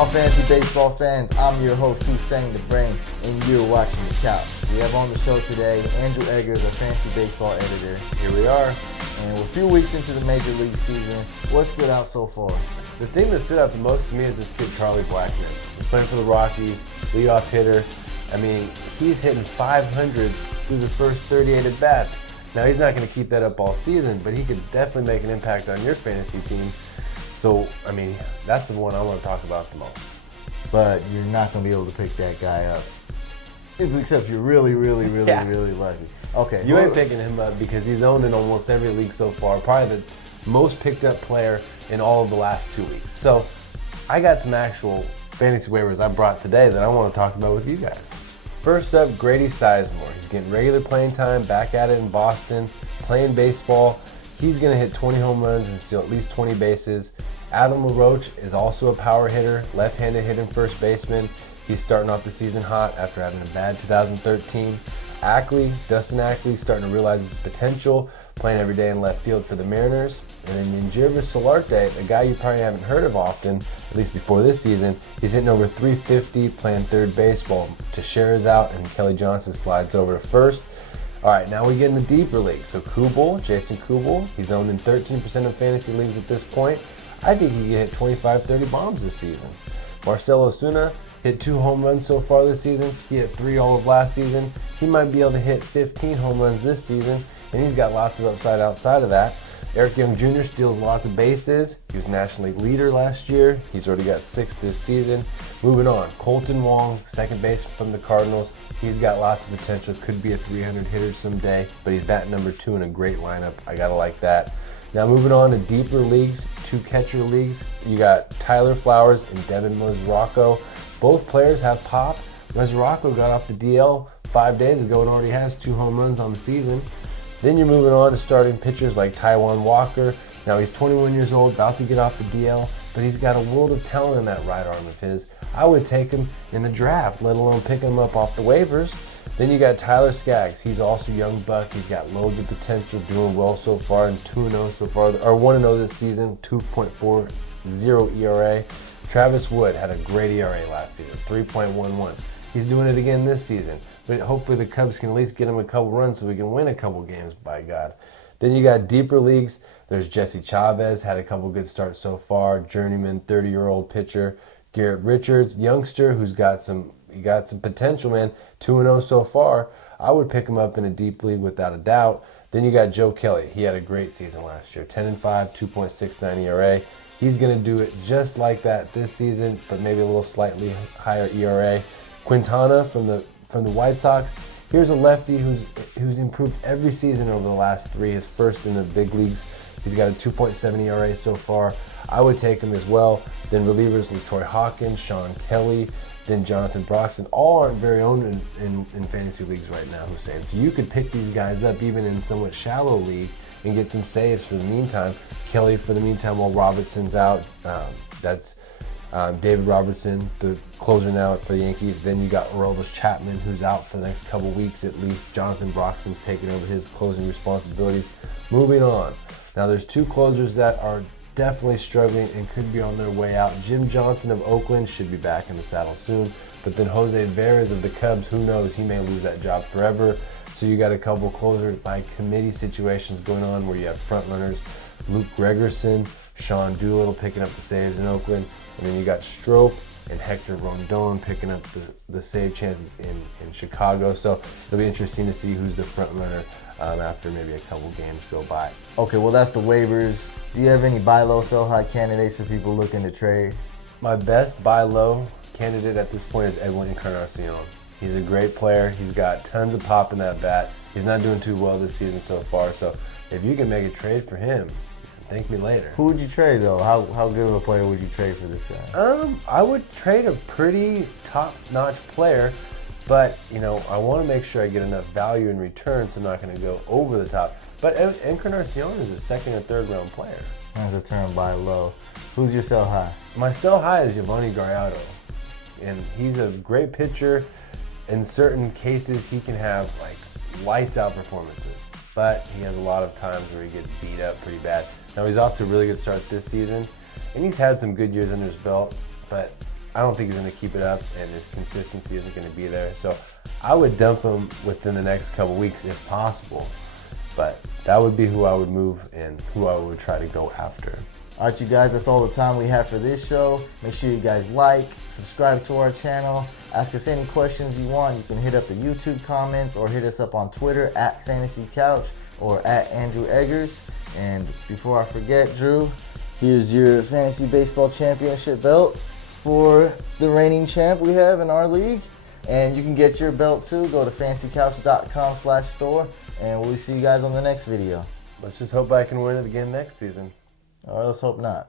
on, fantasy baseball fans? I'm your host, Hussein the Brain, and you're watching The Couch. We have on the show today Andrew Eggers, our fantasy baseball editor. Here we are. And we're a few weeks into the major league season. What stood out so far? The thing that stood out the most to me is this kid, Charlie Blackmon. He's playing for the Rockies, leadoff hitter. I mean, he's hitting 500 through the first 38 at-bats. Now, he's not going to keep that up all season, but he could definitely make an impact on your fantasy team. So, I mean, that's the one I want to talk about the most. But you're not going to be able to pick that guy up. Except you're really lucky. Okay. You ain't picking him up because he's owned in almost every league so far. Probably the most picked up player in all of the last 2 weeks. So, I got some actual fantasy waivers I brought today that I want to talk about with you guys. First up, Grady Sizemore. He's getting regular playing time, back at it in Boston, playing baseball. He's going to hit 20 home runs and steal at least 20 bases. Adam LaRoche is also a power hitter, left-handed hitting first baseman. He's starting off the season hot after having a bad 2013. Dustin Ackley, starting to realize his potential, playing every day in left field for the Mariners. And then Yangervis Solarte, a guy you probably haven't heard of often, at least before this season, he's hitting over 350, playing third base while Teixeira is out and Kelly Johnson slides over to first. All right, now we get in the deeper leagues. So Jason Kubel, he's owned in 13% of fantasy leagues at this point. I think he can hit 25, 30 bombs this season. Marcell Ozuna hit 2 home runs so far this season. He hit 3 all of last season. He might be able to hit 15 home runs this season, and he's got lots of upside outside of that. Eric Young Jr. steals lots of bases. He was National League leader last year. He's already got 6 this season. Moving on, Colton Wong, second baseman from the Cardinals. He's got lots of potential. Could be a 300 hitter someday, but he's batting number 2 in a great lineup. I gotta like that. Now moving on to deeper leagues, 2 catcher leagues. You got Tyler Flowers and Devin Mesoraco. Both players have pop. Mesoraco got off the DL 5 days ago and already has 2 home runs on the season. Then you're moving on to starting pitchers like Taijuan Walker. Now he's 21 years old, about to get off the DL, but he's got a world of talent in that right arm of his. I would take him in the draft, let alone pick him up off the waivers. Then you got Tyler Skaggs. He's also a young buck. He's got loads of potential, doing well so far, and 2-0 so far, or 1-0 this season, 2.40 ERA. Travis Wood had a great ERA last season, 3.11. He's doing it again this season, but hopefully the Cubs can at least get him a couple runs so we can win a couple games, by God. Then you got deeper leagues. There's Jesse Chavez, had a couple good starts so far. Journeyman, 30-year-old pitcher. Garrett Richards, youngster who's got some potential, man. 2-0 so far. I would pick him up in a deep league without a doubt. Then you got Joe Kelly. He had a great season last year. 10-5, 2.69 ERA. He's going to do it just like that this season, but maybe a little slightly higher ERA. Quintana from the White Sox. Here's a lefty who's improved every season over the last 3. His first in the big leagues. He's got a 2.7 ERA so far. I would take him as well. Then relievers like Troy Hawkins, Sean Kelly, then Jonathan Broxton. All aren't very owned in fantasy leagues right now, Hussein. So you could pick these guys up even in somewhat shallow league and get some saves for the meantime. Kelly for the meantime while Robertson's out. That's David Robertson, the closer now for the Yankees. Then you got Aroldis Chapman, who's out for the next couple weeks at least. Jonathan Broxton's taking over his closing responsibilities. Moving on. Now there's 2 closers that are definitely struggling and could be on their way out. Jim Johnson of Oakland should be back in the saddle soon. But then Jose Veras of the Cubs, who knows, he may lose that job forever. So you got a couple closer by committee situations going on where you have front runners. Luke Gregerson, Sean Doolittle picking up the saves in Oakland. And then you got Strope and Hector Rondon picking up the save chances in Chicago. So it'll be interesting to see who's the front runner after maybe a couple games go by. Okay, well that's the waivers. Do you have any buy low, sell high candidates for people looking to trade? My best buy low candidate at this point is Edwin Encarnacion. He's a great player. He's got tons of pop in that bat. He's not doing too well this season so far. So if you can make a trade for him, thank me later. Who would you trade though? How good of a player would you trade for this guy? I would trade a pretty top-notch player, but I want to make sure I get enough value in return, so I'm not going to go over the top. But Encarnacion is a 2nd or 3rd round player. That's a term buy low. Who's your sell high? My sell high is Giovanni Gallardo, and he's a great pitcher. In certain cases, he can have like lights out performances, but he has a lot of times where he gets beat up pretty bad. Now he's off to a really good start this season, and he's had some good years under his belt, but I don't think he's going to keep it up, and his consistency isn't going to be there. So I would dump him within the next couple weeks if possible. But that would be who I would move and who I would try to go after. All right, you guys, that's all the time we have for this show. Make sure you guys like, subscribe to our channel, ask us any questions you want. You can hit up the YouTube comments or hit us up on Twitter at Fantasy Couch or at Andrew Eggers. And before I forget, Drew, here's your Fantasy Baseball Championship belt for the reigning champ we have in our league. And you can get your belt too. Go to fantasycouch.com/store, and we'll see you guys on the next video. Let's just hope I can win it again next season. All right, let's hope not.